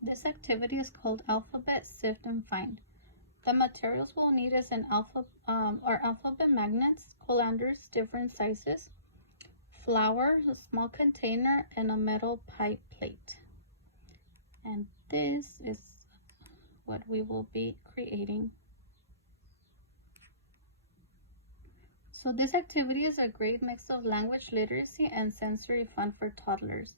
This activity is called Alphabet Sift and Find. The materials we'll need is are alphabet magnets, colanders, different sizes, flour, a small container, and a metal pie plate. And this is what we will be creating. So this activity is a great mix of language literacy and sensory fun for toddlers.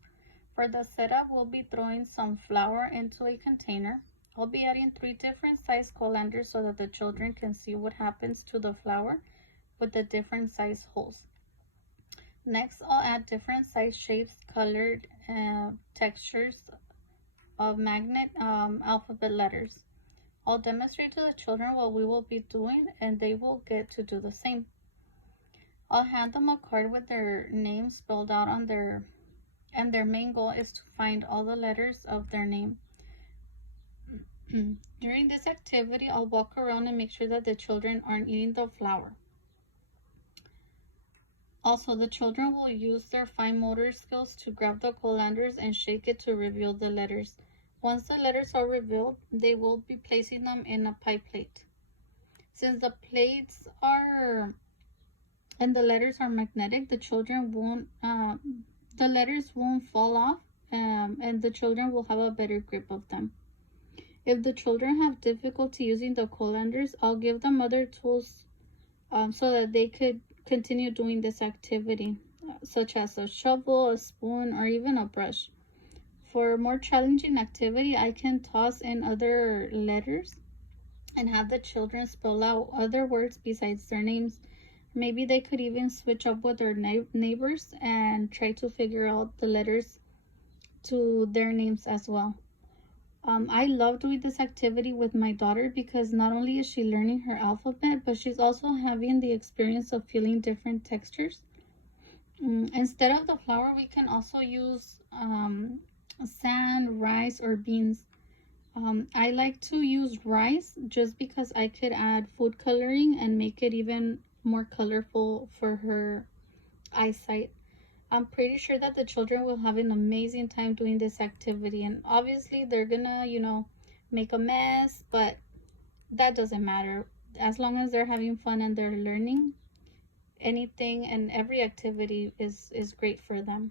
For the setup, we'll be throwing some flour into a container. I'll be adding 3 different size colanders so that the children can see what happens to the flour with the different size holes. Next, I'll add different size shapes, colored textures of magnet alphabet letters. I'll demonstrate to the children what we will be doing and they will get to do the same. I'll hand them a card with their name spelled out on their main goal is to find all the letters of their name. During this activity, I'll walk around and make sure that the children aren't eating the flour. Also, the children will use their fine motor skills to grab the colanders and shake it to reveal the letters. Once the letters are revealed, they will be placing them in a pie plate. Since the plates are and the letters are magnetic, the letters won't fall off, and the children will have a better grip of them. If the children have difficulty using the colanders, I'll give them other tools so that they could continue doing this activity, such as a shovel, a spoon, or even a brush. For a more challenging activity, I can toss in other letters and have the children spell out other words besides their names. Maybe they could even switch up with their neighbors and try to figure out the letters to their names as well. I love doing this activity with my daughter because not only is she learning her alphabet, but she's also having the experience of feeling different textures. Instead of the flour, we can also use sand, rice, or beans. I like to use rice just because I could add food coloring and make it even more colorful for her eyesight. I'm pretty sure that the children will have an amazing time doing this activity, and obviously they're gonna, make a mess, but that doesn't matter. As long as they're having fun and they're learning, anything and every activity is great for them.